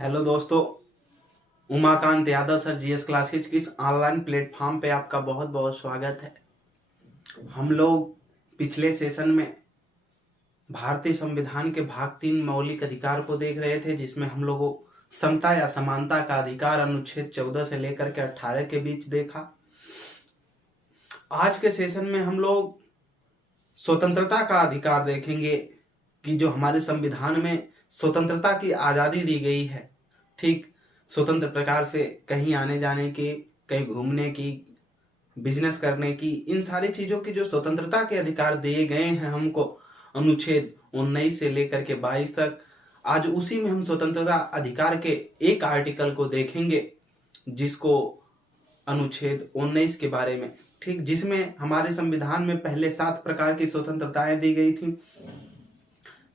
Hello दोस्तों, Umakant Yadav sir GS classes की इस ऑनलाइन प्लेटफॉर्म पे आपका बहुत बहुत स्वागत है। हम लोग पिछले सेशन में भारतीय संविधान के भाग 3 मौलिक अधिकार को देख रहे थे, जिसमें हम लोगों समता या समानता का अधिकार अनुच्छेद 14 से लेकर के 18 के बीच देखा। आज के सेशन में हम लोग स्वतंत्रता का अधिकार देखेंगे कि जो हमारे संविधान में स्वतंत्रता की आज़ादी दी गई है, ठीक स्वतंत्र प्रकार से कहीं आने जाने की, कहीं घूमने की, बिजनेस करने की, इन सारी चीजों की जो स्वतंत्रता के अधिकार दिए गए हैं हमको अनुच्छेद 19 से लेकर के 22 तक, आज उसी में हम स्वतंत्रता अधिकार के एक आर्टिकल को देखेंगे, जिसको अनुच्छेद 19 के बारे में, ठीक, जिसमें हमारे संविधान में पहले 7 प्रकार की स्वतंत्रताएं दी गई थी,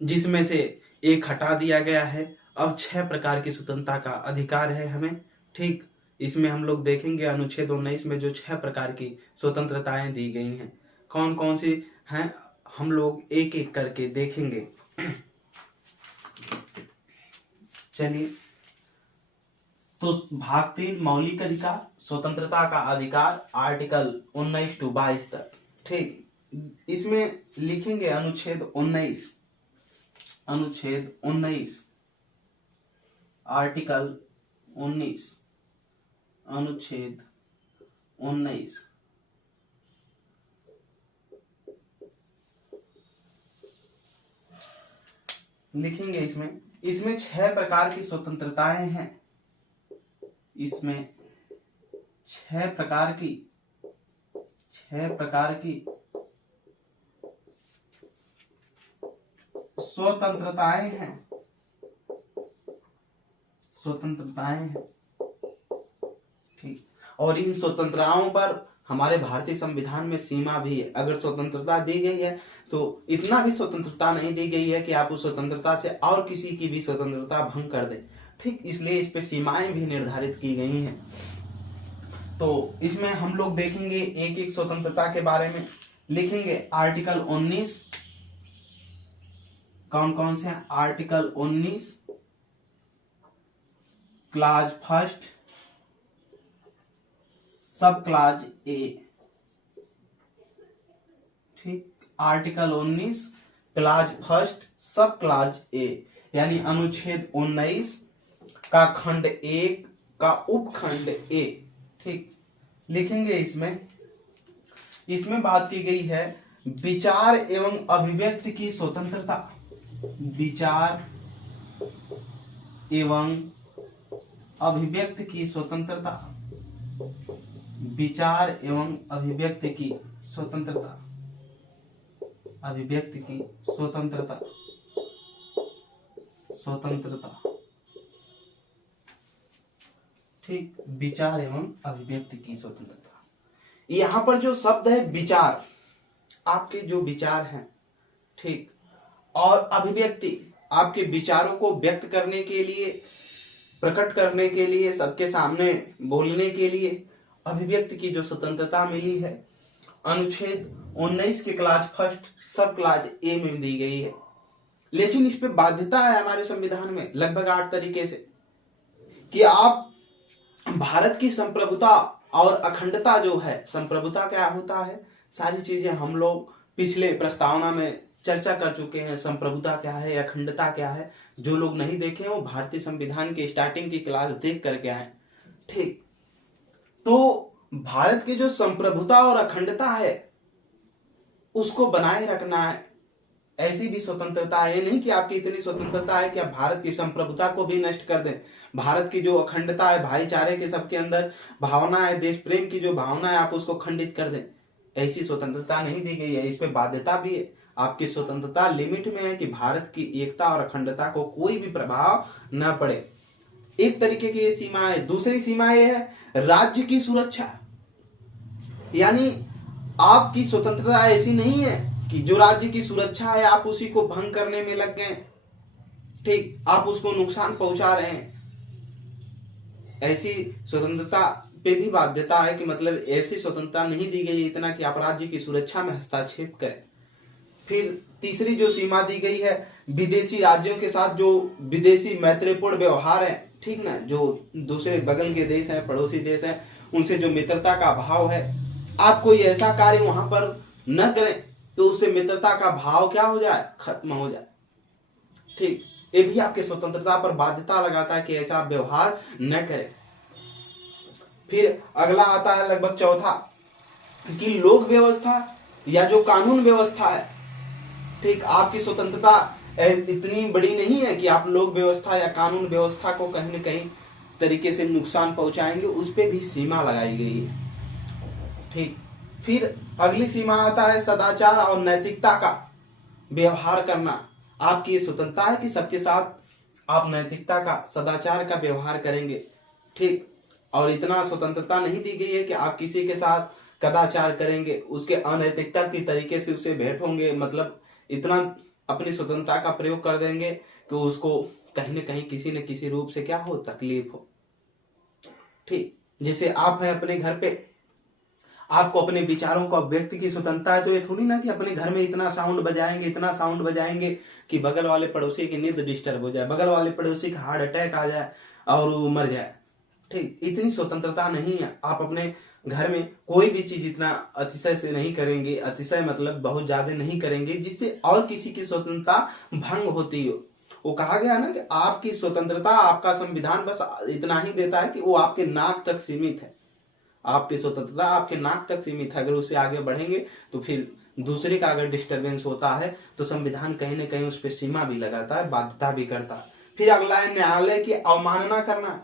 जिसमें से एक हटा दिया गया है। अब 6 प्रकार की स्वतंत्रता का अधिकार है हमें, ठीक। इसमें हम लोग देखेंगे अनुच्छेद 19 में जो 6 प्रकार की स्वतंत्रताएं दी गई हैं, कौन कौन सी हैं, हम लोग एक एक करके देखेंगे। चलिए, तो भाग 3 मौलिक अधिकार, स्वतंत्रता का अधिकार, आर्टिकल 19 to 22 तक, ठीक। इसमें लिखेंगे अनुच्छेद 19, आर्टिकल 19, अनुच्छेद 19। लिखेंगे इसमें 6 प्रकार की स्वतंत्रताएं हैं। इसमें 6 प्रकार की स्वतंत्रताएं हैं, ठीक। और इन स्वतंत्रताओं पर हमारे भारतीय संविधान में सीमा भी है। अगर स्वतंत्रता दी गई है तो इतना भी स्वतंत्रता नहीं दी गई है कि आप उस स्वतंत्रता से और किसी की भी स्वतंत्रता भंग कर दें, ठीक। इसलिए इस पे सीमाएं भी निर्धारित की गई हैं। तो इसमें हम लोग देखेंगे एक एक स्वतंत्रता के बारे में। लिखेंगे आर्टिकल 19, कौन कौन से हैं? आर्टिकल 19 क्लाज फर्स्ट सब क्लाज ए, ठीक। आर्टिकल 19 क्लाज फर्स्ट सब क्लाज ए, यानी अनुच्छेद 19 का खंड 1 का उपखंड ए, ठीक। लिखेंगे इसमें बात की गई है विचार एवं अभिव्यक्ति की स्वतंत्रता, विचार एवं अभिव्यक्ति की स्वतंत्रता, विचार एवं अभिव्यक्ति की स्वतंत्रता, अभिव्यक्ति की स्वतंत्रता, ठीक। विचार एवं अभिव्यक्ति की स्वतंत्रता। यहां पर जो शब्द है विचार, आपके जो विचार हैं, ठीक, और अभिव्यक्ति, आपके विचारों को व्यक्त करने के लिए, प्रकट करने के लिए, सबके सामने बोलने के लिए अभिव्यक्ति की जो स्वतंत्रता मिली है, अनुच्छेद 19 के क्लास फर्स्ट सब क्लास ए में दी गई है। लेकिन इस पे बाध्यता है हमारे संविधान में लगभग 8 तरीके से कि आप भारत की संप्रभुता और अखंडता जो है, संप्रभुता क्या होता है, सारी चीजें हम लोग पिछले प्रस्तावना में चर्चा कर चुके हैं। संप्रभुता क्या है, अखंडता क्या है, जो लोग नहीं देखे वो भारतीय संविधान के स्टार्टिंग की क्लास देख करके आए, ठीक। तो भारत की जो संप्रभुता और अखंडता है उसको बनाए रखना है। ऐसी भी स्वतंत्रता है, नहीं कि आपकी इतनी स्वतंत्रता है कि आप भारत की संप्रभुता को भी नष्ट कर दें। भारत की जो अखंडता है, भाईचारे के सबके अंदर भावना है, देश प्रेम की जो भावना है, आप उसको खंडित कर दें, ऐसी स्वतंत्रता नहीं दी गई है। इस पे बाध्यता भी है। आपकी स्वतंत्रता लिमिट में है कि भारत की एकता और अखंडता को कोई भी प्रभाव न पड़े। एक तरीके की ये सीमा है। दूसरी सीमा ये है राज्य की सुरक्षा, यानी आपकी स्वतंत्रता ऐसी नहीं है कि जो राज्य की सुरक्षा है आप उसी को भंग करने में लग गए, ठीक, आप उसको नुकसान पहुंचा रहे हैं। ऐसी स्वतंत्रता पे भी बाध्यता है कि मतलब ऐसी स्वतंत्रता नहीं दी गई इतना कि आप राज्य की सुरक्षा में हस्तक्षेप करें, फिर तीसरी जो सीमा दी गई है, विदेशी राज्यों के साथ जो विदेशी मैत्रीपूर्ण व्यवहार है, ठीक ना, जो दूसरे बगल के देश हैं, पड़ोसी देश हैं, उनसे जो मित्रता का भाव है, आप कोई ऐसा कार्य वहां पर न करें तो उससे मित्रता का भाव क्या हो जाए, खत्म हो जाए। ठीक, ये भी आपके स्वतंत्रता पर बाध्यता लगाता है कि ऐसा व्यवहार न करें। फिर अगला आता है लगभग चौथा, कि लोक व्यवस्था या जो कानून व्यवस्था है, ठीक, आपकी स्वतंत्रता इतनी बड़ी नहीं है कि आप लोक व्यवस्था या कानून व्यवस्था को कहीं न कहीं तरीके से नुकसान पहुंचाएंगे, उस पर भी सीमा लगाई गई है। ठीक, फिर अगली सीमा आता है सदाचार और नैतिकता का व्यवहार करना। आपकी स्वतंत्रता है कि सबके साथ आप नैतिकता का, सदाचार का व्यवहार करेंगे। ठीक, और इतना स्वतंत्रता नहीं दी गई है कि आप किसी के साथ कदाचार करेंगे, उसके अनैतिकता की तरीके से उसे भेंट होंगे, मतलब इतना अपनी स्वतंत्रता का प्रयोग कर देंगे कि उसको कहीं न कहीं किसी न किसी रूप से क्या हो, तकलीफ हो। ठीक, जैसे आप हैं अपने घर पे, आपको अपने विचारों को व्यक्त की स्वतंत्रता है, तो ये थोड़ी ना कि अपने घर में इतना साउंड बजाएंगे कि बगल वाले पड़ोसी की नींद डिस्टर्ब हो जाए, बगल वाले पड़ोसी का हार्ट अटैक आ जाए और वो मर जाए। ठीक, इतनी स्वतंत्रता नहीं है। आप अपने घर में कोई भी चीज इतना अतिशय से नहीं करेंगे, अतिशय मतलब बहुत ज्यादा नहीं करेंगे जिससे और किसी की स्वतंत्रता भंग होती हो। वो कहा गया ना कि आपकी स्वतंत्रता, आपका संविधान बस इतना ही देता है कि वो आपके नाक तक सीमित है। आपकी स्वतंत्रता आपके नाक तक सीमित है, अगर उससे आगे बढ़ेंगे तो फिर दूसरे का अगर डिस्टरबेंस होता है तो संविधान कहीं ना कहीं उस पर सीमा भी लगाता है, बाध्यता भी करता है। फिर अगला है न्यायालय की अवमानना करना।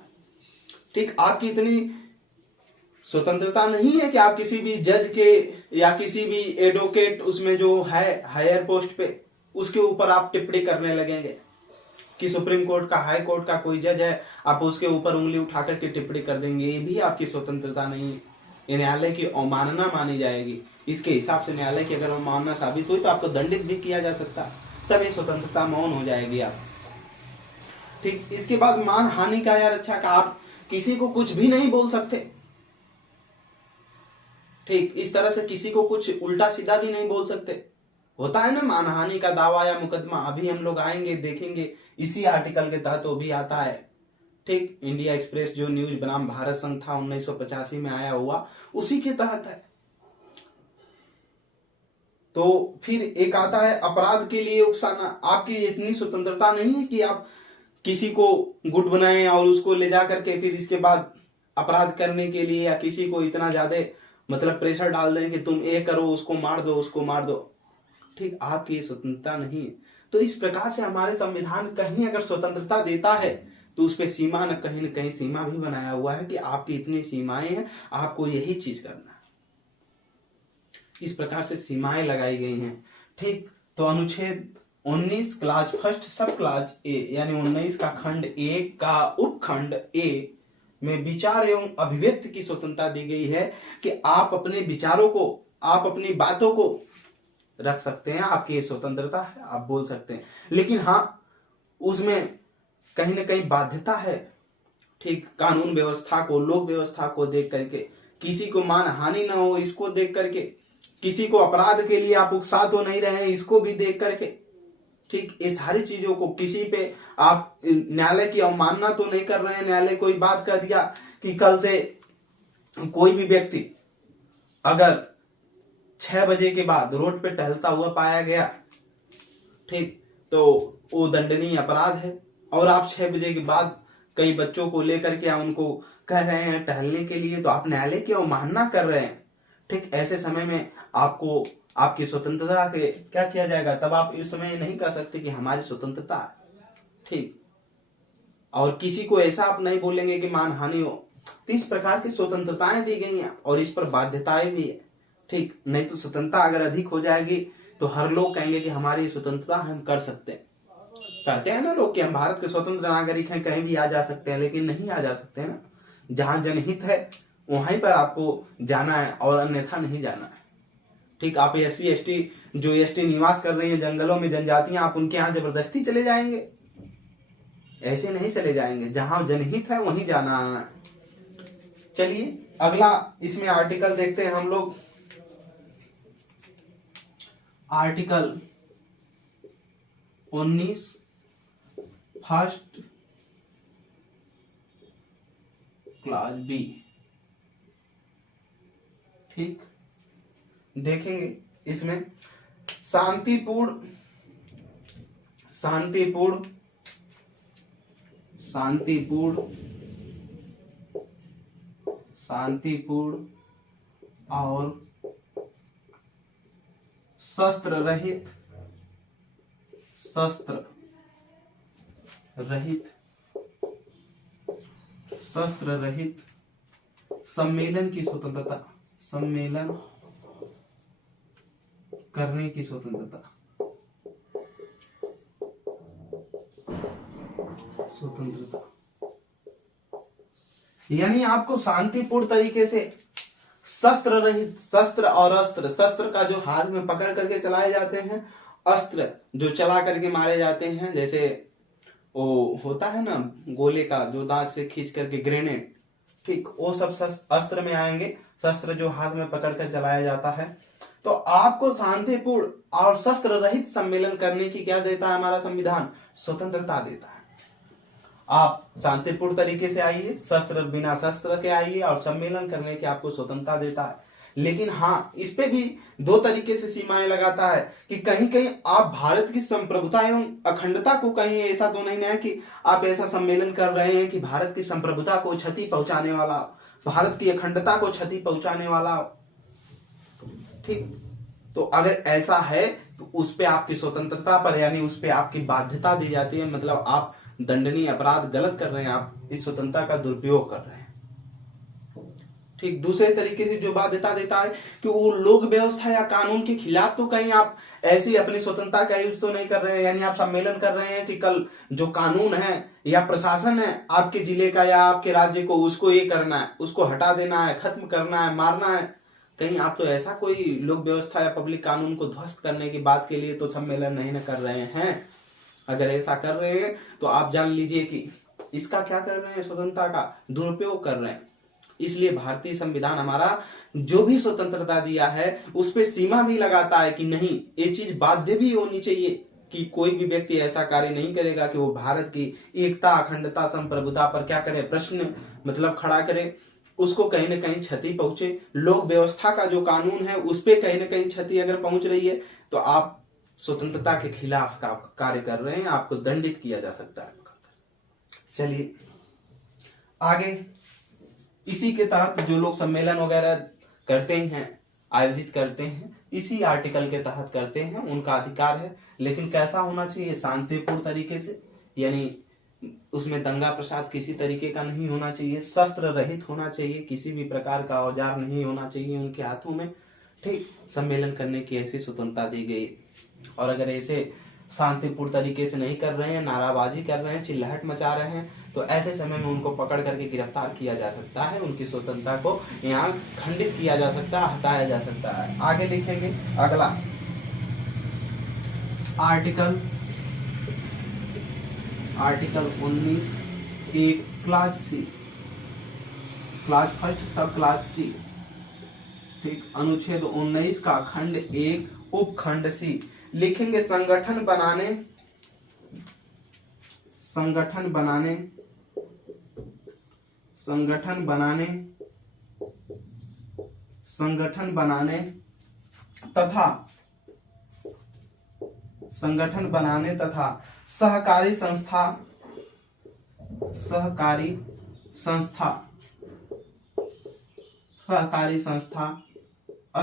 ठीक, आपकी इतनी स्वतंत्रता नहीं है कि आप किसी भी जज के या किसी भी एडवोकेट उसमें जो है हायर पोस्ट पे, उसके ऊपर आप टिप्पणी करने लगेंगे कि सुप्रीम कोर्ट का, हाई कोर्ट का कोई जज है, आप उसके ऊपर उंगली उठाकर के टिप्पणी कर देंगे। ये भी आपकी स्वतंत्रता नहीं है, ये न्यायालय की अवमानना मानी जाएगी। इसके हिसाब से न्यायालय की अगर अवमानना साबित हुई तो आपको दंडित भी किया जा सकता है, तब ये स्वतंत्रता मौन हो जाएगी आप। ठीक, इसके बाद मान हानि का या रक्षा का, आप किसी को कुछ भी नहीं बोल सकते। ठीक, इस तरह से किसी को कुछ उल्टा सीधा भी नहीं बोल सकते। होता है ना मानहानि का दावा या मुकदमा, अभी हम लोग आएंगे देखेंगे, इसी आर्टिकल के तहत वो भी आता है। ठीक, इंडिया एक्सप्रेस जो न्यूज बनाम भारत संघ था 1985 में आया हुआ, उसी के तहत है। तो फिर एक आता है अपराध के लिए उकसाना। आपकी इतनी स्वतंत्रता नहीं है कि आप किसी को गुट बनाएं और उसको ले जा करके फिर इसके बाद अपराध करने के लिए, या किसी को इतना ज्यादा मतलब प्रेशर डाल दें कि तुम ये करो, उसको मार दो, उसको मार दो। ठीक, आपकी ये स्वतंत्रता नहीं है। तो इस प्रकार से हमारे संविधान कहीं अगर स्वतंत्रता देता है तो उस पर सीमा न कहीं सीमा भी बनाया हुआ है कि आपकी इतनी सीमाएं हैं, आपको यही चीज करना है। इस प्रकार से सीमाएं लगाई गई हैं। ठीक, तो अनुच्छेद 19 क्लास फर्स्ट सब क्लास ए यानी 19 का खंड ए का उपखंड ए में विचार एवं अभिव्यक्ति की स्वतंत्रता दी गई है कि आप अपने विचारों को, आप अपनी बातों को रख सकते हैं, आपकी ये स्वतंत्रता है, आप बोल सकते हैं। लेकिन हाँ, उसमें कहीं ना कहीं बाध्यता है। ठीक, कानून व्यवस्था को, लोक व्यवस्था को देख करके, किसी को मान हानि ना हो इसको देख करके, किसी को अपराध के लिए आप उकसा तो नहीं रहे हैं इसको भी देख करके। ठीक, ये सारी चीजों को, किसी पे आप न्यायालय की अवमानना तो नहीं कर रहे हैं। न्यायालय कोई बात कह दिया कि कल से कोई भी व्यक्ति अगर 6 बजे के बाद रोड पे टहलता हुआ पाया गया, ठीक, तो वो दंडनीय अपराध है। और आप 6 बजे के बाद कई बच्चों को लेकर के उनको कह रहे हैं टहलने के लिए, तो आप न्यायालय की अवमानना कर रहे हैं। ठीक, ऐसे समय में आपको आपकी स्वतंत्रता से क्या किया जाएगा? तब आप इस समय नहीं कह सकते कि हमारी स्वतंत्रता है। ठीक, और किसी को ऐसा आप नहीं बोलेंगे कि मानहानि हो। तो इस प्रकार की स्वतंत्रताएं दी गई हैं और इस पर बाध्यताएं भी है। ठीक, नहीं तो स्वतंत्रता अगर अधिक हो जाएगी तो हर लोग कहेंगे कि हमारी स्वतंत्रता हम कर सकते हैं। कहते हैं ना लोग कि हम भारत के स्वतंत्र नागरिक हैं, कहीं भी आ जा सकते हैं, लेकिन नहीं आ जा सकते ना। जहां जनहित है वहीं पर आपको जाना है और अन्यथा नहीं जाना है। ठीक, आप SC ST जो ST निवास कर रही हैं जंगलों में, जनजातियां, आप उनके यहाँ जबरदस्ती चले जाएंगे? ऐसे नहीं चले जाएंगे। जहां जनहित है वहीं जाना आना है। चलिए अगला इसमें आर्टिकल देखते हैं हम लोग। Article 19 first class B. ठीक, देखेंगे इसमें शांतिपूर्ण शांतिपूर्ण शांतिपूर्ण शांतिपूर्ण और शस्त्र रहित सम्मेलन की स्वतंत्रता, सम्मेलन करने की स्वतंत्रता, यानी आपको शांतिपूर्ण तरीके से शस्त्र रहित, शस्त्र और अस्त्र, शस्त्र का जो हाथ में पकड़ करके चलाए जाते हैं, अस्त्र जो चला करके मारे जाते हैं, जैसे वो होता है ना गोले का जो दांत से खींच करके ग्रेनेड, ठीक, वो सब अस्त्र में आएंगे, शस्त्र जो हाथ में पकड़ कर चलाया जाता है। तो आपको शांतिपूर्ण और शस्त्र रहित सम्मेलन करने की क्या देता है हमारा संविधान? स्वतंत्रता देता है। आप शांतिपूर्ण तरीके से आइए, शस्त्र बिना शस्त्र के आइए, और सम्मेलन करने की आपको स्वतंत्रता देता है। लेकिन हाँ, इस पे भी दो तरीके से सीमाएं लगाता है कि कहीं कहीं आप भारत की संप्रभुता एवं अखंडता को, कहीं ऐसा तो नहीं है कि आप ऐसा सम्मेलन कर रहे हैं कि भारत की संप्रभुता को क्षति पहुंचाने वाला, भारत की अखंडता को क्षति पहुंचाने वाला। ठीक, तो अगर ऐसा है तो उस पे आपकी स्वतंत्रता पर, यानी उस पे आपकी बाध्यता दी जाती है, मतलब आप दंडनीय अपराध गलत कर रहे हैं, आप इस स्वतंत्रता का दुरुपयोग कर रहे हैं। ठीक, दूसरे तरीके से जो बाध्यता देता है कि वो लोक व्यवस्था या कानून के खिलाफ तो कहीं आप ऐसी अपनी स्वतंत्रता का यूज तो नहीं कर रहे हैं, यानी आप सम्मेलन कर रहे हैं कि कल जो कानून है या प्रशासन है आपके जिले का या आपके राज्य को, उसको ये करना है, उसको हटा देना है, खत्म करना है, मारना है। कहीं आप तो ऐसा कोई लोक व्यवस्था या पब्लिक कानून को ध्वस्त करने की बात के लिए तो सम्मेलन नहीं न कर रहे हैं। अगर ऐसा कर रहे हैं तो आप जान लीजिए कि इसका क्या कर रहे हैं, स्वतंत्रता का दुरुपयोग कर रहे हैं। इसलिए भारतीय संविधान हमारा जो भी स्वतंत्रता दिया है उस पे सीमा भी लगाता है कि नहीं, ये चीज बाध्य भी होनी चाहिए कि कोई भी व्यक्ति ऐसा कार्य नहीं करेगा कि वो भारत की एकता, अखंडता, संप्रभुता पर क्या करे, प्रश्न मतलब खड़ा करे, उसको कहीं ना कहीं क्षति पहुंचे। लोक व्यवस्था का जो कानून है उस पे कहीं ना कहीं क्षति अगर पहुंच रही है तो आप स्वतंत्रता के खिलाफ का कार्य कर रहे हैं, आपको दंडित किया जा सकता है। चलिए आगे, इसी के तहत जो लोग सम्मेलन वगैरह करते हैं, आयोजित करते हैं, इसी आर्टिकल के तहत करते हैं, उनका अधिकार है। लेकिन कैसा होना चाहिए? शांतिपूर्ण तरीके से, यानी उसमें दंगा प्रसाद किसी तरीके का नहीं होना चाहिए, शस्त्र रहित होना चाहिए, किसी भी प्रकार का औजार नहीं होना चाहिए उनके हाथों में। ठीक, सम्मेलन करने की ऐसी स्वतंत्रता दी गई। और अगर ऐसे शांतिपूर्ण तरीके से नहीं कर रहे हैं, नाराबाजी कर रहे हैं, चिल्लाहट मचा रहे हैं, तो ऐसे समय में उनको पकड़ करके गिरफ्तार किया जा सकता है, उनकी स्वतंत्रता को यहाँ खंडित किया जा सकता है, हटाया जा सकता है। आगे लिखेंगे अगला आर्टिकल 19 एक क्लास सी, क्लास फर्स्ट सब क्लास सी। ठीक, अनुच्छेद 19 का खंड 1 उपखंड सी लिखेंगे संगठन बनाने तथा सहकारी संस्था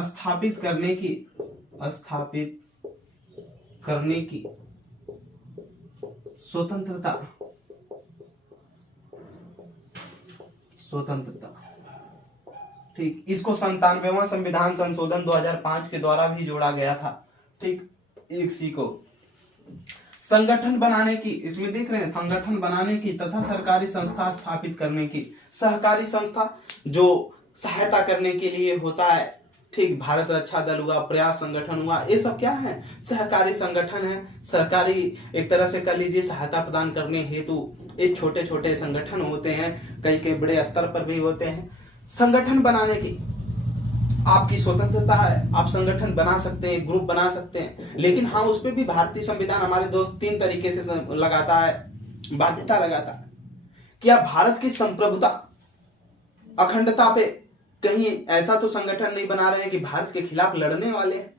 स्थापित करने की स्वतंत्रता। ठीक, इसको 97वां संविधान संशोधन 2005 के द्वारा भी जोड़ा गया था। ठीक, एक सी को संगठन बनाने की, इसमें देख रहे हैं, संगठन बनाने की तथा सरकारी संस्था स्थापित करने की। सहकारी संस्था जो सहायता करने के लिए होता है, ठीक, भारत रक्षा दल हुआ, प्रयास संगठन हुआ, ये सब क्या है? सहकारी संगठन है। सरकारी एक तरह से कह लीजिए सहायता प्रदान करने हेतु इस छोटे छोटे संगठन होते हैं, कई कई बड़े स्तर पर भी होते हैं। संगठन बनाने की आपकी स्वतंत्रता है, आप संगठन बना सकते हैं, ग्रुप बना सकते हैं, लेकिन हाँ उस पर भी भारतीय संविधान हमारे दोस्त 3 तरीके से लगाता है, बाध्यता लगाता है कि आप भारत की संप्रभुता अखंडता पे कहीं ऐसा तो संगठन नहीं बना रहे हैं कि भारत के खिलाफ लड़ने वाले हैं।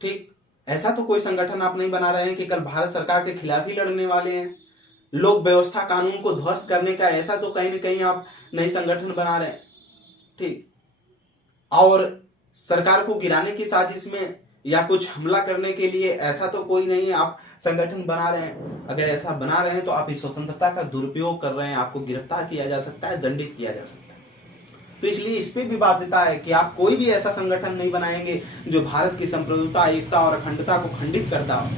ठीक, ऐसा तो कोई संगठन आप नहीं बना रहे हैं कि कल भारत सरकार के खिलाफ ही लड़ने वाले हैं। लोक व्यवस्था कानून को ध्वस्त करने का ऐसा तो कहीं ना कहीं आप नई संगठन बना रहे हैं। ठीक, और सरकार को गिराने की साजिश में या कुछ हमला करने के लिए ऐसा तो कोई नहीं है आप संगठन बना रहे हैं। अगर ऐसा बना रहे हैं तो आप इस स्वतंत्रता का दुरुपयोग कर रहे हैं, आपको गिरफ्तार किया जा सकता है, दंडित किया जा सकता है। तो इसलिए इस पे भी बाध्यता है कि आप कोई भी ऐसा संगठन नहीं बनाएंगे जो भारत की संप्रभुता, एकता और अखंडता को खंडित करता हो,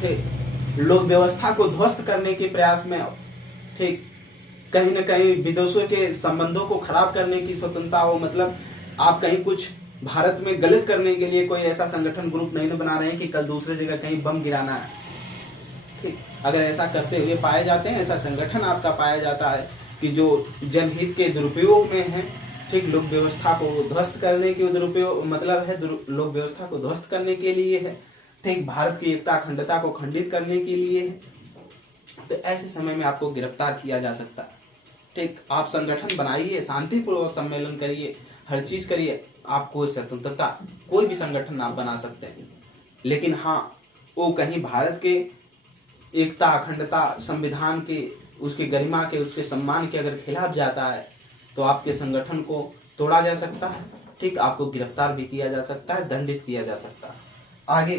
ठीक, लोक व्यवस्था को ध्वस्त करने के प्रयास में हो, ठीक, कहीं ना कहीं विदेशों के संबंधों को खराब करने की स्वतंत्रता हो। मतलब आप कहीं कुछ भारत में गलत करने के लिए कोई ऐसा संगठन ग्रुप नहीं बना रहे हैं कि कल दूसरे जगह कहीं बम गिराना है। ठीक, अगर ऐसा करते हुए पाए जाते हैं, ऐसा संगठन आपका पाया जाता है कि जो जनहित के दुरुपयोग में है, ठीक, लोक व्यवस्था को ध्वस्त करने के दुरुपयोग मतलब है, लोक व्यवस्था को ध्वस्त करने के लिए है, ठीक, भारत की एकता अखंडता को खंडित करने के लिए है, तो ऐसे समय में आपको गिरफ्तार किया जा सकता है। ठीक, आप संगठन बनाइए, शांतिपूर्वक सम्मेलन करिए, हर चीज करिए, आपको स्वतंत्रता, कोई भी संगठन आप बना सकते हैं, लेकिन हाँ वो कहीं भारत के एकता अखंडता, संविधान के, उसके गरिमा के, उसके सम्मान के अगर खिलाफ जाता है तो आपके संगठन को तोड़ा जा सकता है। ठीक, आपको गिरफ्तार भी किया जा सकता है, दंडित किया जा सकता है। आगे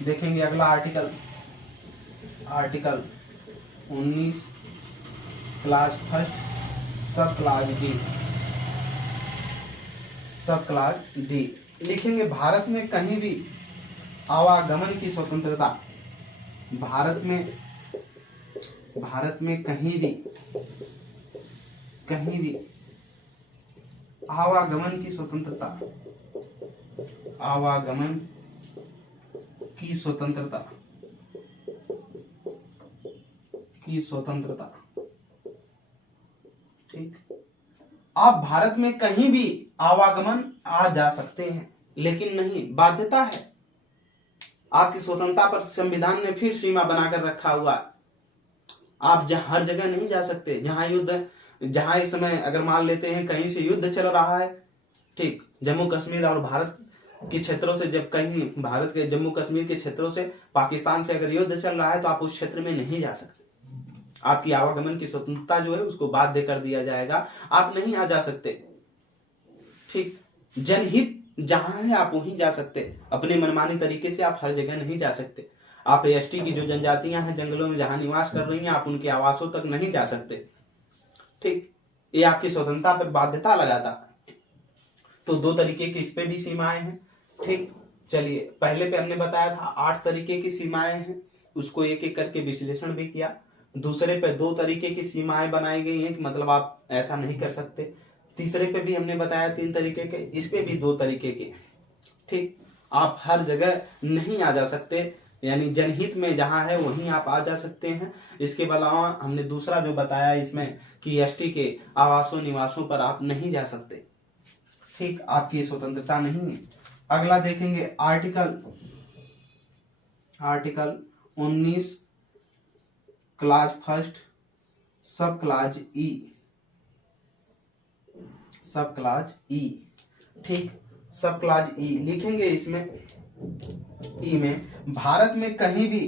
देखेंगे अगला आर्टिकल, आर्टिकल 19 क्लास फर्स्ट सब क्लास डी, सब क्लास डी लिखेंगे। भारत में कहीं भी आवागमन की स्वतंत्रता, भारत में कहीं भी आवागमन की स्वतंत्रता, आवागमन की स्वतंत्रता, ठीक, आप भारत में कहीं भी आवागमन आ जा सकते हैं, लेकिन नहीं, बाध्यता है। आपकी स्वतंत्रता पर संविधान ने फिर सीमा बनाकर रखा हुआ है। आप हर जगह नहीं जा सकते। जहां इस समय अगर मान लेते हैं कहीं से युद्ध चल रहा है, ठीक, जम्मू कश्मीर और भारत के क्षेत्रों से, जब कहीं भारत के जम्मू कश्मीर के क्षेत्रों से पाकिस्तान से अगर युद्ध चल रहा है तो आप उस क्षेत्र में नहीं जा सकते। आपकी आवागमन की स्वतंत्रता जो है उसको बाध्य कर दिया जाएगा, आप नहीं आ जा सकते। ठीक, जनहित जहां है आप वहीं जा सकते, अपने मनमानी तरीके से आप हर जगह नहीं जा सकते। आप एसटी की जो जनजातियां हैं जंगलों में जहां निवास कर रही हैं, आप उनके आवासों तक नहीं जा सकते। ठीक, ये आपकी स्वतंत्रता पर बाध्यता लगाता है। तो 2 तरीके की इस पे भी सीमाएं हैं। ठीक, चलिए पहले पे हमने बताया था 8 तरीके की सीमाएं हैं, उसको एक एक करके विश्लेषण भी किया। दूसरे पे 2 तरीके की सीमाएं बनाई गई हैं कि मतलब आप ऐसा नहीं कर सकते। तीसरे पे भी हमने बताया 3 तरीके के, इस पे भी 2 तरीके के। ठीक, आप हर जगह नहीं आ जा सकते, यानी जनहित में जहां है वहीं आप आ जा सकते हैं। इसके अलावा हमने दूसरा जो बताया इसमें कि एसटी के आवासों निवासों पर आप नहीं जा सकते। ठीक, आपकी स्वतंत्रता नहीं है। अगला देखेंगे आर्टिकल 19 क्लास फर्स्ट सब क्लास ई, सब क्लास ई। ठीक, सब क्लास ई लिखेंगे। इसमें ई में भारत में कहीं भी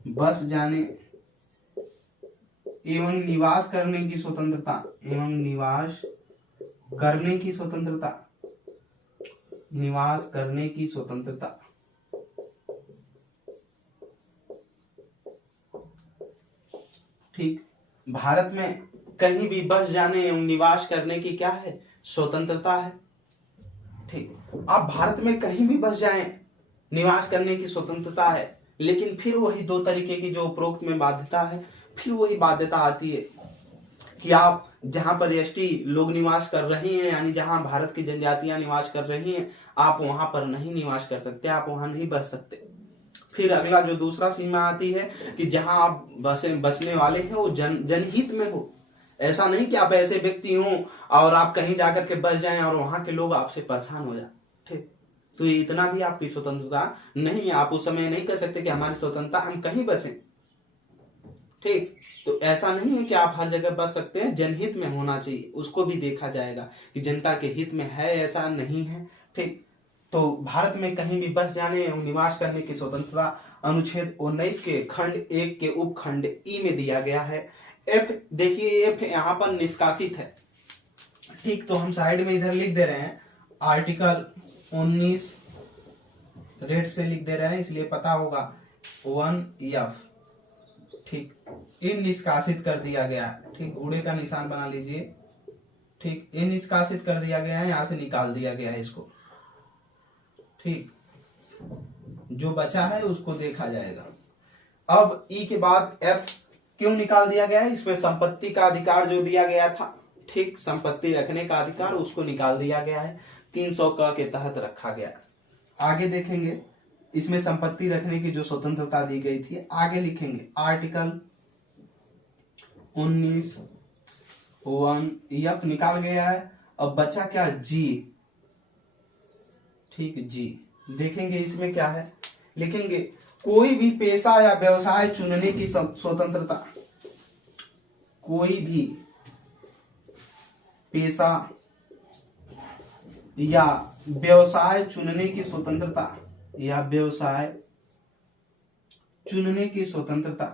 बस जाने एवं निवास करने की स्वतंत्रता, निवास करने की स्वतंत्रता। ठीक, भारत में कहीं भी बस जाने एवं निवास करने की क्या है, स्वतंत्रता है। ठीक, आप भारत में कहीं भी बस जाएं, निवास करने की स्वतंत्रता है, लेकिन फिर वही 2 तरीके की जो उपरोक्त में बाध्यता है, फिर वही बाध्यता आती है कि आप जहां पर एसटी लोग निवास कर रही हैं, यानी जहां भारत की जनजातियां निवास कर रही हैं, आप वहां पर नहीं निवास कर सकते, आप वहां नहीं बस सकते। फिर अगला जो दूसरा सीमा आती है कि जहां आप बसने वाले हैं वो जनहित में हो। ऐसा नहीं कि आप ऐसे व्यक्ति हो और आप कहीं जाकर के बस जाएं और वहां के लोग आपसे परेशान हो जाए। ठीक, तो इतना भी आपकी स्वतंत्रता नहीं है। आप उस समय नहीं कह सकते कि हमारी स्वतंत्रता, हम कहीं बसें। ठीक, तो ऐसा नहीं है कि आप हर जगह बस सकते हैं, जनहित में होना चाहिए, उसको भी देखा जाएगा कि जनता के हित में है, ऐसा नहीं है। ठीक, तो भारत में कहीं भी बस जाने एवं निवास करने की स्वतंत्रता अनुच्छेद 19 के खंड 1 के उपखंड ई में दिया गया है। एफ देखिए, एफ यहाँ पर निष्कासित है। ठीक, तो हम साइड में इधर लिख दे रहे हैं आर्टिकल 19 रेड से लिख दे रहे हैं, इसलिए पता होगा 1F। ठीक, इन निष्कासित कर दिया गया है। ठीक, घोड़े का निशान बना लीजिए। ठीक, इन निष्कासित कर दिया गया है, यहां से निकाल दिया गया है इसको। ठीक, जो बचा है उसको देखा जाएगा। अब ई के बाद एफ क्यों निकाल दिया गया है? इसमें संपत्ति का अधिकार जो दिया गया था, ठीक, संपत्ति रखने का अधिकार, उसको निकाल दिया गया है, 300 क के तहत रखा गया। आगे देखेंगे इसमें संपत्ति रखने की जो स्वतंत्रता दी गई थी, आगे लिखेंगे आर्टिकल 19(1) निकाल गया है। अब बचा क्या? जी। ठीक, जी देखेंगे इसमें क्या है, लिखेंगे कोई भी पेशा या व्यवसाय चुनने की स्वतंत्रता। कोई भी पेशा या व्यवसाय चुनने की स्वतंत्रता, या व्यवसाय चुनने की स्वतंत्रता,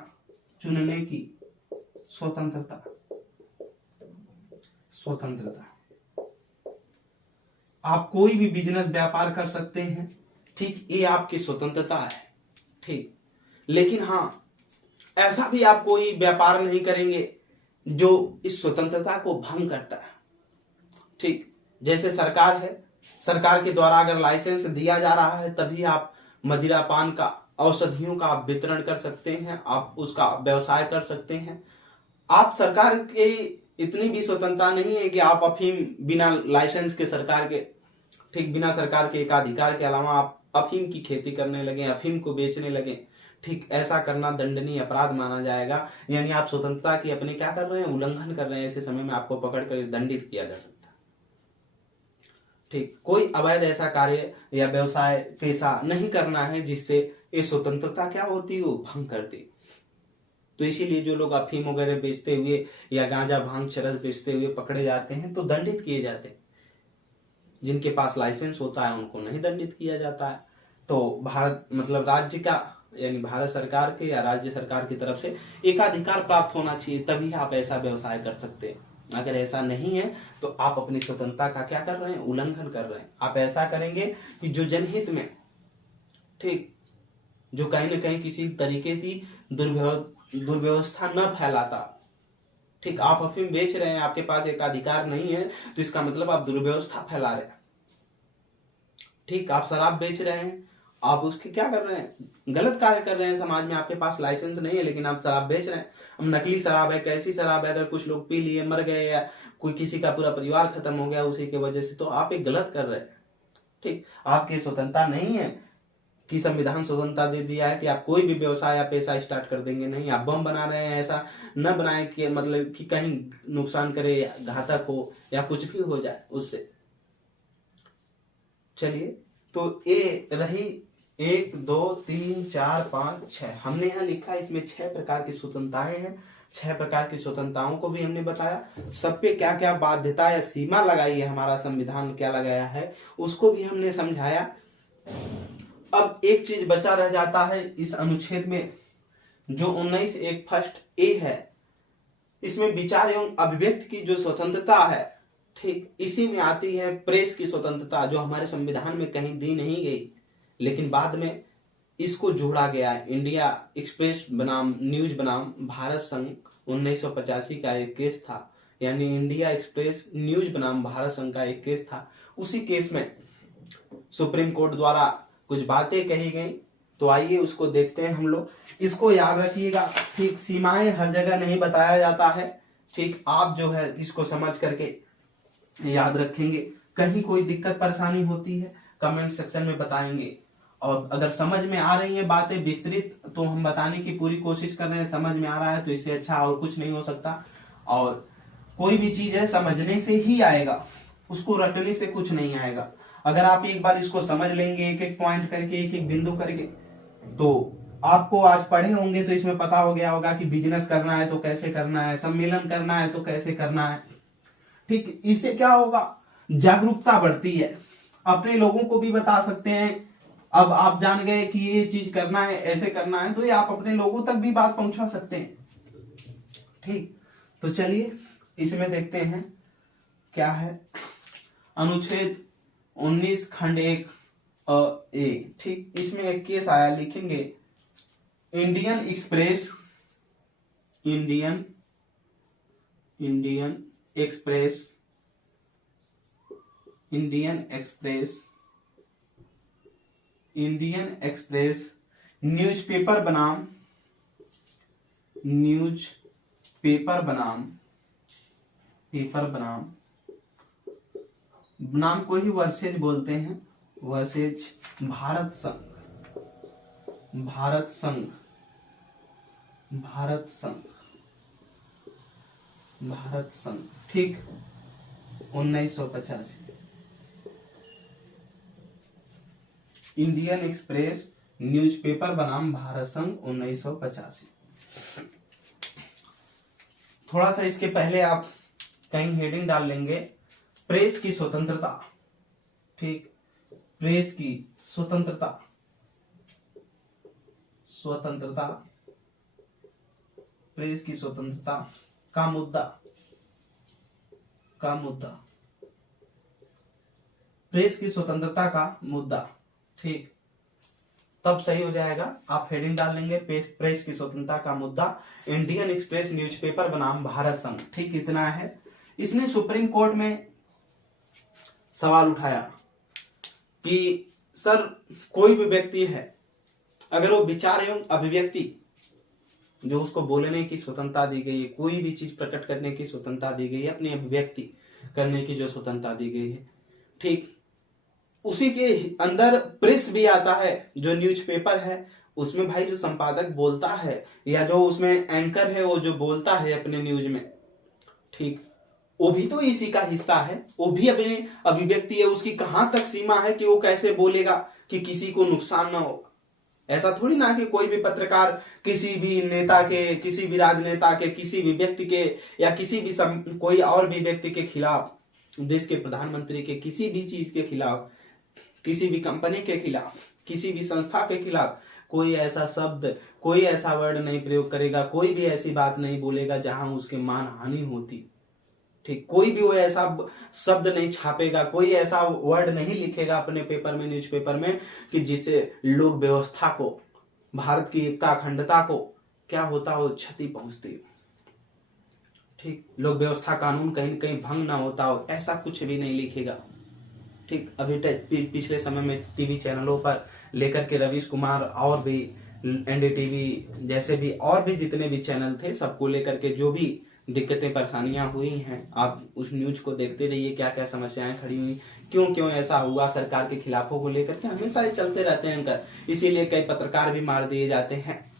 चुनने की स्वतंत्रता, स्वतंत्रता। आप कोई भी बिजनेस व्यापार कर सकते हैं। ठीक, ये आपकी स्वतंत्रता है। ठीक, लेकिन हाँ, ऐसा भी आप कोई व्यापार नहीं करेंगे जो इस स्वतंत्रता को भंग करता है। ठीक, जैसे सरकार है, सरकार के द्वारा अगर लाइसेंस दिया जा रहा है तभी आप मदिरा पान का, औषधियों का आप वितरण कर सकते हैं, आप उसका व्यवसाय कर सकते हैं। आप सरकार के इतनी भी स्वतंत्रता नहीं है कि आप अफीम बिना लाइसेंस के, सरकार के, ठीक, बिना सरकार के एकाधिकार के अलावा आप अफीम की खेती करने लगे, अफीम को बेचने लगे। ठीक, ऐसा करना दंडनीय अपराध माना जाएगा। यानी आप स्वतंत्रता की अपने क्या कर रहे हैं? उल्लंघन कर रहे हैं। ऐसे समय में आपको पकड़कर दंडित किया जा सकता है। ठीक, कोई अवैध ऐसा कार्य या व्यवसाय, पेशा नहीं करना है जिससे ये स्वतंत्रता क्या होती है, वो भंग करती। तो इसीलिए जो लोग अफीम वगैरह बेचते हुए या गांजा भांग चरस बेचते हुए पकड़े जाते हैं तो दंडित किए जाते हैं। जिनके पास लाइसेंस होता है उनको नहीं दंडित किया जाता है। तो भारत मतलब राज्य का, यानी भारत सरकार के या राज्य सरकार की तरफ से एकाधिकार प्राप्त होना चाहिए, तभी आप ऐसा व्यवसाय कर सकते हैं। अगर ऐसा नहीं है तो आप अपनी स्वतंत्रता का क्या कर रहे हैं? उल्लंघन कर रहे हैं। आप ऐसा करेंगे कि जो जनहित में, ठीक, जो कहीं ना कहीं किसी तरीके की दुर्व्यवस्था न फैलाता। ठीक, आप अफीम बेच रहे हैं, आपके पास एक अधिकार नहीं है, तो इसका मतलब आप दुर्व्यवस्था फैला रहे हैं। ठीक, आप शराब बेच रहे हैं, आप उसके क्या कर रहे हैं? गलत कार्य कर रहे हैं समाज में। आपके पास लाइसेंस नहीं है लेकिन आप शराब बेच रहे हैं। अब नकली शराब है, कैसी शराब है, अगर कुछ लोग पी लिए मर गए या कोई किसी का पूरा परिवार खत्म हो गया उसी की वजह से, तो आप एक गलत कर रहे हैं। ठीक, आपकी स्वतंत्रता नहीं है कि संविधान स्वतंत्रता दे दिया है कि आप कोई भी व्यवसाय या पेशा स्टार्ट कर देंगे। नहीं, आप बम बना रहे हैं, ऐसा न बनाए कि मतलब कि कहीं नुकसान करे, घातक हो या कुछ भी हो जाए उससे। चलिए, तो ये रही 1 2 3 4 5 6, हमने यहाँ लिखा, इसमें 6 प्रकार की स्वतंत्रताएं हैं। 6 प्रकार की स्वतंत्रताओं को भी हमने बताया, सब पे क्या क्या बाध्यता या सीमा लगाई है, हमारा संविधान क्या लगाया है उसको भी हमने समझाया। अब एक चीज बचा रह जाता है इस अनुच्छेद में, जो 19(1) फर्स्ट ए है, इसमें विचार एवं अभिव्यक्ति की जो स्वतंत्रता है, ठीक, इसी में आती है प्रेस की स्वतंत्रता, जो हमारे संविधान में कहीं दी नहीं गई, लेकिन बाद में इसको जोड़ा गया है। इंडिया एक्सप्रेस बनाम न्यूज बनाम भारत संघ 1985 का एक केस था, यानी इंडिया एक्सप्रेस न्यूज बनाम भारत संघ का एक केस था। उसी केस में सुप्रीम कोर्ट द्वारा कुछ बातें कही गई, तो आइए उसको देखते हैं हम लोग। इसको याद रखिएगा, ठीक, सीमाएं हर जगह नहीं बताया जाता है। ठीक, आप जो है इसको समझ करके याद रखेंगे। कहीं कोई दिक्कत परेशानी होती है कमेंट सेक्शन में बताएंगे, और अगर समझ में आ रही है बातें विस्तृत तो हम बताने की पूरी कोशिश कर रहे हैं। समझ में आ रहा है तो इससे अच्छा और कुछ नहीं हो सकता। और कोई भी चीज है समझने से ही आएगा, उसको रटने से कुछ नहीं आएगा। अगर आप एक बार इसको समझ लेंगे एक एक पॉइंट करके, एक एक बिंदु करके, तो आपको आज पढ़े होंगे तो इसमें पता हो गया होगा कि बिजनेस करना है तो कैसे करना है, सम्मेलन करना है तो कैसे करना है। ठीक, इससे क्या होगा, जागरूकता बढ़ती है, अपने लोगों को भी बता सकते हैं। अब आप जान गए कि ये चीज करना है, ऐसे करना है, तो ये आप अपने लोगों तक भी बात पहुंचा सकते हैं। ठीक, तो चलिए इसमें देखते हैं क्या है। अनुच्छेद 19 खंड 1 ए। ठीक, इसमें एक केस आया, लिखेंगे Indian express, Indian express, Indian express newspaper बनाम को ही वर्सेज बोलते हैं, वर्सेज भारत संघ। ठीक, 1985। इंडियन एक्सप्रेस न्यूज़पेपर बनाम भारत संघ 1985। थोड़ा सा इसके पहले आप कहीं हेडिंग डाल लेंगे, प्रेस की स्वतंत्रता। ठीक, प्रेस की स्वतंत्रता प्रेस की स्वतंत्रता का मुद्दा, प्रेस की स्वतंत्रता का मुद्दा। ठीक, तब सही हो जाएगा। आप हेडिंग डाल लेंगे, प्रेस की स्वतंत्रता का मुद्दा, इंडियन एक्सप्रेस न्यूज़पेपर बनाम भारत संघ। ठीक, इतना है। इसने सुप्रीम कोर्ट में सवाल उठाया कि सर कोई भी व्यक्ति है, अगर वो विचार एवं अभिव्यक्ति, जो उसको बोलने की स्वतंत्रता दी गई है, कोई भी चीज प्रकट करने की स्वतंत्रता दी गई है, अपनी अभिव्यक्ति करने की जो स्वतंत्रता दी गई है, ठीक, उसी के अंदर प्रेस भी आता है, जो न्यूज़पेपर है उसमें भाई जो संपादक बोलता है या जो उसमें एंकर है वो जो बोलता है अपने न्यूज में, ठीक, वो भी तो इसी का हिस्सा है, वो भी अपनी अभिव्यक्ति है। उसकी कहां तक सीमा है कि वो कैसे बोलेगा कि किसी को नुकसान ना हो। ऐसा थोड़ी ना कि कोई भी पत्रकार किसी भी नेता के, किसी भी राजनेता के, किसी भी व्यक्ति के या किसी भी कोई और भी व्यक्ति के खिलाफ, देश के प्रधानमंत्री के किसी भी चीज के खिलाफ, किसी भी कंपनी के खिलाफ, किसी भी संस्था के खिलाफ कोई ऐसा शब्द, कोई ऐसा वर्ड नहीं प्रयोग करेगा, कोई भी ऐसी बात नहीं बोलेगा जहां उसके मान हानि होती। ठीक, कोई भी वो ऐसा शब्द नहीं छापेगा, कोई ऐसा वर्ड नहीं लिखेगा अपने पेपर में, न्यूज़पेपर में, कि जिससे लोक व्यवस्था को, भारत की एकता अखंडता को क्या होता हो, क्षति पहुंचती हो। ठीक, लोक व्यवस्था कानून कहीं न कहीं भंग ना होता हो, ऐसा कुछ भी नहीं लिखेगा। ठीक, अभी पिछले समय में टीवी चैनलों पर लेकर के रवीश कुमार और भी एनडीटीवी जैसे भी और भी जितने भी चैनल थे, सबको लेकर के जो भी दिक्कतें परेशानियां हुई हैं, आप उस न्यूज को देखते रहिए, क्या क्या समस्याएं खड़ी हुई, क्यों ऐसा हुआ, सरकार के खिलाफों को लेकर के हमेशा ये चलते रहते हैं अंकर, इसीलिए कई पत्रकार भी मार दिए जाते हैं।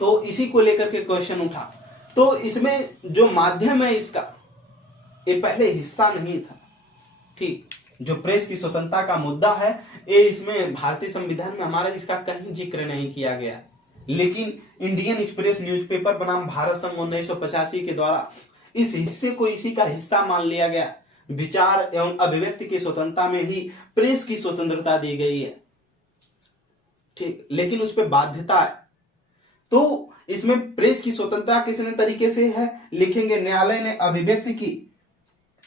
तो इसी को लेकर के क्वेश्चन उठा। तो इसमें जो माध्यम है इसका, ये पहले हिस्सा नहीं था। ठीक, जो प्रेस की स्वतंत्रता का मुद्दा है, ये इसमें भारतीय संविधान में हमारा इसका कहीं जिक्र नहीं किया गया, लेकिन इंडियन एक्सप्रेस न्यूज़पेपर बनाम भारत संघ 1985 के द्वारा इस हिस्से को इसी का हिस्सा मान लिया गया। विचार एवं अभिव्यक्ति की स्वतंत्रता में ही प्रेस की स्वतंत्रता दी गई है। ठीक, लेकिन उस पर बाध्यता है। तो इसमें प्रेस की स्वतंत्रता किस तरीके से है, लिखेंगे न्यायालय ने अभिव्यक्ति की,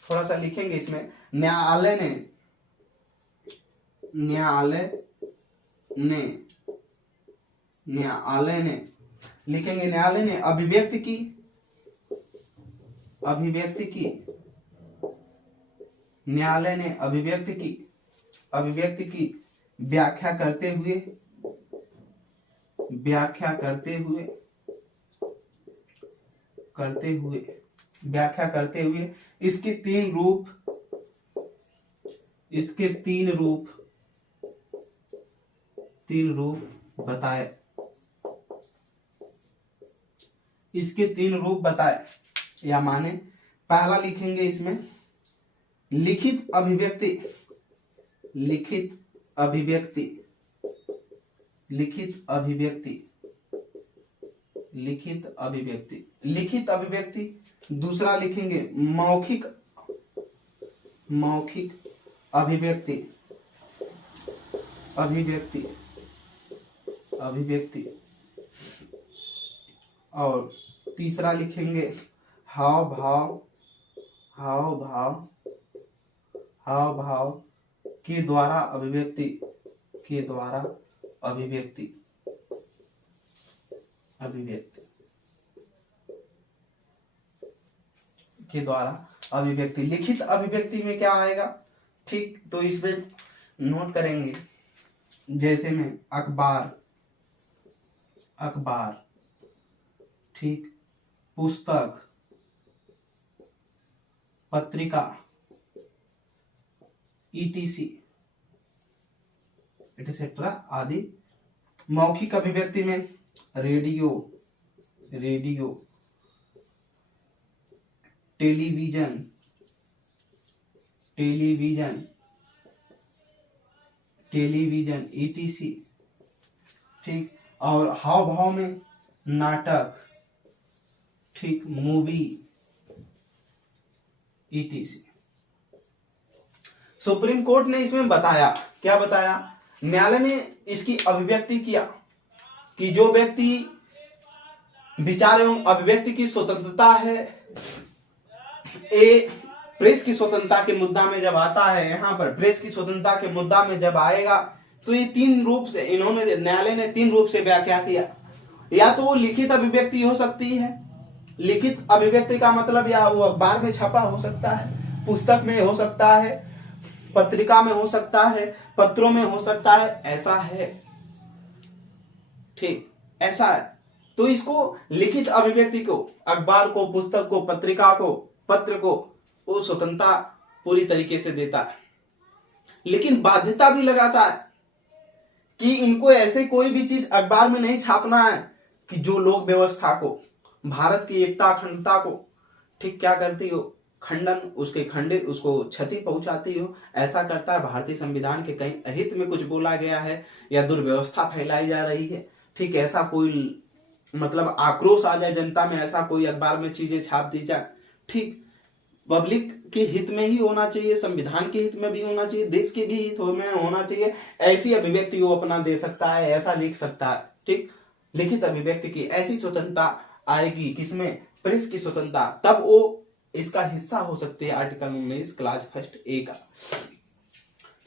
थोड़ा सा लिखेंगे इसमें, न्यायालय ने लिखेंगे न्यायालय ने अभिव्यक्ति न्यायालय ने अभिव्यक्ति की व्याख्या करते हुए इसके तीन रूप बताए या माने पहला लिखेंगे इसमें लिखित अभिव्यक्ति। लिखित अभिव्यक्ति। दूसरा लिखेंगे मौखिक अभिव्यक्ति। और तीसरा लिखेंगे हाव भाव के द्वारा अभिव्यक्ति। लिखित अभिव्यक्ति में क्या आएगा, ठीक, तो इसमें नोट करेंगे जैसे में अखबार, ठीक, पुस्तक, पत्रिका, etc आदि। मौखिक अभिव्यक्ति में रेडियो, टेलीविजन, etc, ठीक। और हाव भाव में नाटक, ठीक, मूवी, etc। सुप्रीम कोर्ट ने इसमें बताया, क्या बताया, न्यायालय ने इसकी अभिव्यक्ति किया कि जो व्यक्ति विचार एवं अभिव्यक्ति की स्वतंत्रता है, ये प्रेस की स्वतंत्रता के मुद्दा में जब आता है, यहाँ पर प्रेस की स्वतंत्रता के मुद्दा में जब आएगा तो ये तीन रूप से न्यायालय ने तीन रूप से व्याख्या किया। या तो वो लिखित अभिव्यक्ति हो सकती है, लिखित अभिव्यक्ति का मतलब या वो अखबार में छपा हो सकता है, पुस्तक में हो सकता है, पत्रिका में हो सकता है, पत्रों में हो सकता है, ऐसा है, ठीक, ऐसा है। तो इसको लिखित अभिव्यक्ति को, अखबार को, पुस्तक को, पत्रिका को, पत्र को वो स्वतंत्रता पूरी तरीके से देता है, लेकिन बाध्यता भी लगाता है कि इनको ऐसे कोई भी चीज अखबार में नहीं छापना है कि जो लोक व्यवस्था को, भारत की एकता अखंडता को, ठीक, क्या करती हो, खंडन, उसके खंडित, उसको क्षति पहुंचाती हो, ऐसा करता है। भारतीय संविधान के कहीं अहित में कुछ बोला गया है या दुर्व्यवस्था फैलाई जा रही है, ठीक, ऐसा कोई मतलब आक्रोश आ जाए जनता में, ऐसा कोई अखबार में चीजें छाप दी जाए, ठीक, पब्लिक के हित में ही होना चाहिए, संविधान के हित में भी होना चाहिए, देश के भी हित में होना चाहिए, ऐसी अभिव्यक्ति वो अपना दे सकता है, ऐसा लिख सकता है, ठीक। लिखित अभिव्यक्ति की ऐसी स्वतंत्रता आएगी किसमें, प्रेस की स्वतंत्रता, तब वो इसका हिस्सा हो सकती है आर्टिकल 19 क्लास 1 का,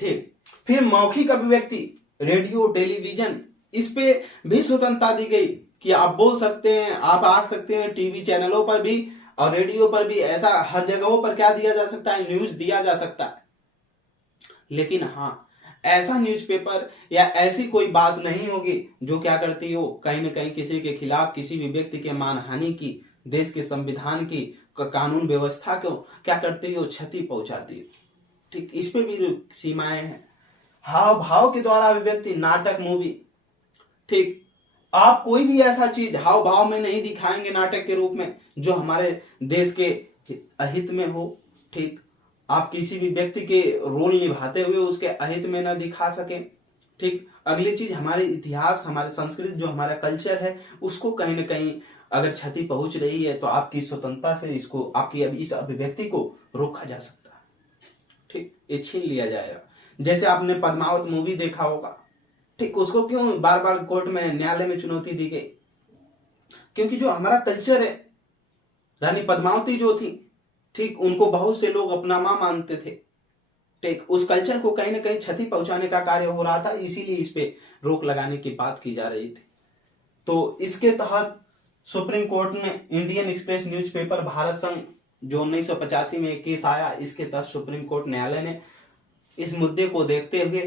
ठीक। फिर मौखिक अभिव्यक्ति, रेडियो, टेलीविजन, इस पे भी स्वतंत्रता दी गई कि आप बोल सकते हैं, आप आ सकते हैं टीवी चैनलों पर भी और रेडियो पर भी, ऐसा हर जगहों पर क्या दिया जा सकता है, न्यूज दिया जा सकता है। लेकिन हाँ, ऐसा न्यूज़पेपर या ऐसी कोई बात नहीं होगी जो क्या करती हो, कहीं न कहीं किसी के खिलाफ, किसी भी व्यक्ति के मानहानि की, देश के संविधान की, कानून व्यवस्था को क्या करती हो, क्षति पहुंचाती है, ठीक। इस पे भी सीमाएं हैं। हाव भाव के द्वारा अभिव्यक्ति, नाटक, मूवी, ठीक, आप कोई भी ऐसा चीज हाव भाव में नहीं दिखाएंगे नाटक के रूप में जो हमारे देश के अहित में हो, ठीक। आप किसी भी व्यक्ति के रोल निभाते हुए उसके अहित में ना दिखा सके, ठीक। अगली चीज, हमारे इतिहास, हमारे संस्कृति, जो हमारा कल्चर है, उसको कहीं न कहीं अगर क्षति पहुंच रही है तो आपकी स्वतंत्रता से इसको, आपकी इस अभिव्यक्ति को रोका जा सकता है, ठीक, ये छीन लिया जाएगा। जैसे आपने पद्मावत मूवी देखा होगा, ठीक, उसको क्यों बार बार कोर्ट में, न्यायालय में चुनौती दी गई, क्योंकि जो हमारा कल्चर है, रानी पद्मावती जो थी, ठीक, उनको बहुत से लोग अपना मां मानते थे, ठीक, उस कल्चर को कहीं ना कहीं क्षति पहुंचाने का कार्य हो रहा था, इसीलिए इस पे रोक लगाने की बात की जा रही थी। तो इसके तहत सुप्रीम कोर्ट ने इंडियन एक्सप्रेस न्यूज़पेपर भारत संघ जो 1985 में एक केस आया, इसके तहत सुप्रीम कोर्ट न्यायालय ने इस मुद्दे को देखते हुए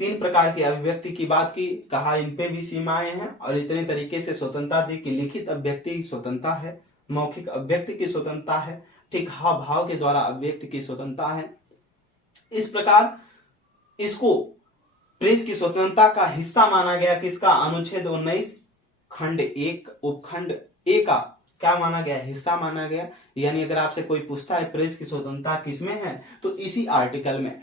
3 प्रकार की अभिव्यक्ति की बात की, कहा इन पे भी सीमाएं हैं और इतने तरीके से स्वतंत्रता दी कि लिखित अभिव्यक्ति स्वतंत्रता है, मौखिक अभिव्यक्ति की स्वतंत्रता है, ठीक, हाव भाव के द्वारा अभिव्यक्ति की स्वतंत्रता है। इस प्रकार इसको प्रेस की स्वतंत्रता का हिस्सा माना गया। किसका? अनुच्छेद 19 खंड 1 उपखंड ए का क्या माना गया? हिस्सा माना गया। यानी अगर आपसे कोई पूछता है प्रेस की स्वतंत्रता किसमें है, तो इसी आर्टिकल में,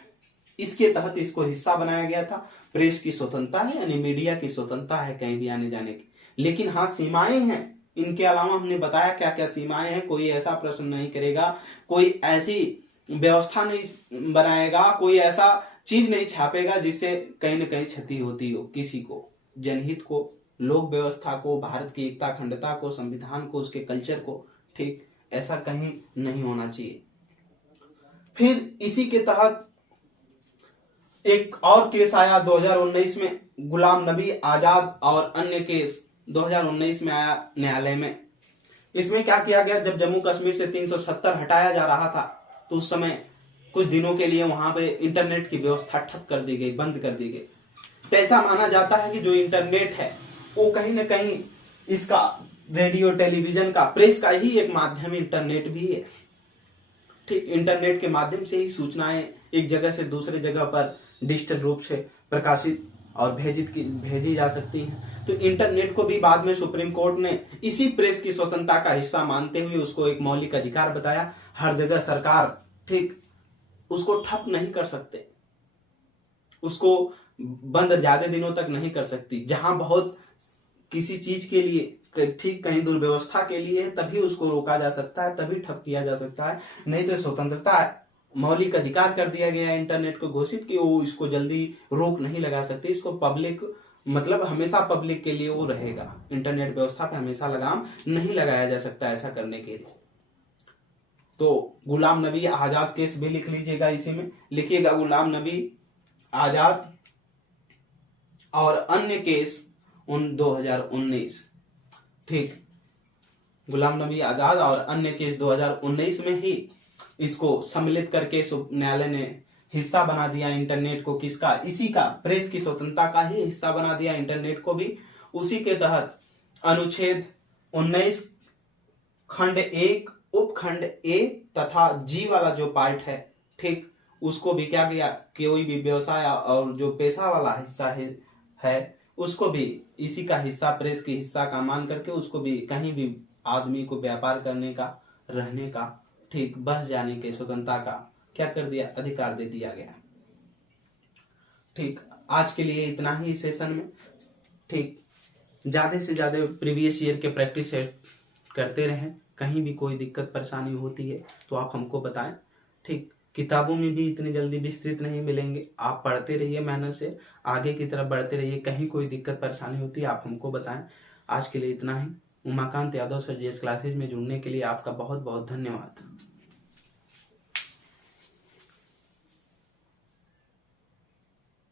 इसके तहत इसको हिस्सा बनाया गया था। प्रेस की स्वतंत्रता है यानी मीडिया की स्वतंत्रता है कहीं भी आने जाने की, लेकिन हाँ सीमाएं हैं। इनके अलावा हमने बताया क्या क्या सीमाएं हैं। कोई ऐसा प्रश्न नहीं करेगा, कोई ऐसी व्यवस्था नहीं बनाएगा, कोई ऐसा चीज नहीं छापेगा जिससे कहीं ना कहीं क्षति होती हो किसी को, जनहित को, लोक व्यवस्था को, भारत की एकता अखंडता को, संविधान को, उसके कल्चर को, ठीक, ऐसा कहीं नहीं होना चाहिए। फिर इसी के तहत एक और केस आया 2019 में, गुलाम नबी आजाद और अन्य केस 2019 में आया न्यायालय में। इसमें क्या किया गया, जब जम्मू कश्मीर से 370 हटाया जा रहा था तो उस समय कुछ दिनों के लिए वहां पे इंटरनेट की व्यवस्था ठप कर दी गई, बंद कर दी गई। तो ऐसा माना जाता है कि जो इंटरनेट है वो कहीं ना कहीं इसका रेडियो टेलीविजन का, प्रेस का ही एक माध्यम इंटरनेट भी है, ठीक। इंटरनेट के माध्यम से ही सूचनाएं एक जगह से दूसरे जगह पर डिजिटल रूप से प्रकाशित और भेजी जा सकती हैं। तो इंटरनेट को भी बाद में सुप्रीम कोर्ट ने इसी प्रेस की स्वतंत्रता का हिस्सा मानते हुए उसको एक मौलिक अधिकार बताया। हर जगह सरकार, ठीक, उसको ठप नहीं कर सकते, उसको बंद ज्यादा दिनों तक नहीं कर सकती। जहां बहुत किसी चीज के लिए, ठीक, कहीं दुर्व्यवस्था के लिए तभी उसको रोका जा सकता है, तभी ठप किया जा सकता है, नहीं तो स्वतंत्रता मौलिक अधिकार कर दिया गया है इंटरनेट को घोषित कि वो इसको जल्दी रोक नहीं लगा सकते। इसको पब्लिक, मतलब हमेशा पब्लिक के लिए वो रहेगा, इंटरनेट व्यवस्था पे हमेशा लगाम नहीं लगाया जा सकता ऐसा करने के लिए। तो गुलाम नबी आजाद केस भी लिख लीजिएगा, इसी में लिखिएगा गुलाम नबी आजाद और अन्य केस 2019, ठीक, गुलाम नबी आजाद और अन्य केस 2019 में ही इसको सम्मिलित करके न्यायालय ने हिस्सा बना दिया इंटरनेट को। किसका? इसी का, प्रेस की स्वतंत्रता का ही हिस्सा बना दिया इंटरनेट को भी। उसी के तहत अनुच्छेद 19 खंड 1 उपखंड ए तथा जी वाला जो पार्ट है, ठीक, उसको भी क्या किया, कोई भी व्यवसाय और जो पेशा वाला हिस्सा है उसको भी इसी का हिस्सा, प्रेस के हिस्सा का मान करके उसको भी कहीं भी आदमी को व्यापार करने का, रहने का, ठीक, बस जाने के स्वतंत्रता का क्या कर दिया, अधिकार दे दिया गया। ठीक, आज के लिए इतना ही सेशन में, ठीक। ज्यादा से ज्यादा प्रीवियस ईयर के प्रैक्टिस करते रहें। कहीं भी कोई दिक्कत परेशानी होती है तो आप हमको बताएं, ठीक। किताबों में भी इतनी जल्दी विस्तृत नहीं मिलेंगे, आप पढ़ते रहिए, मेहनत से आगे की तरफ बढ़ते रहिए। कहीं कोई दिक्कत परेशानी होती है आप हमको बताएं। आज के लिए इतना ही। Umakant Yadav sir GS classes में जुड़ने के लिए आपका बहुत बहुत धन्यवाद।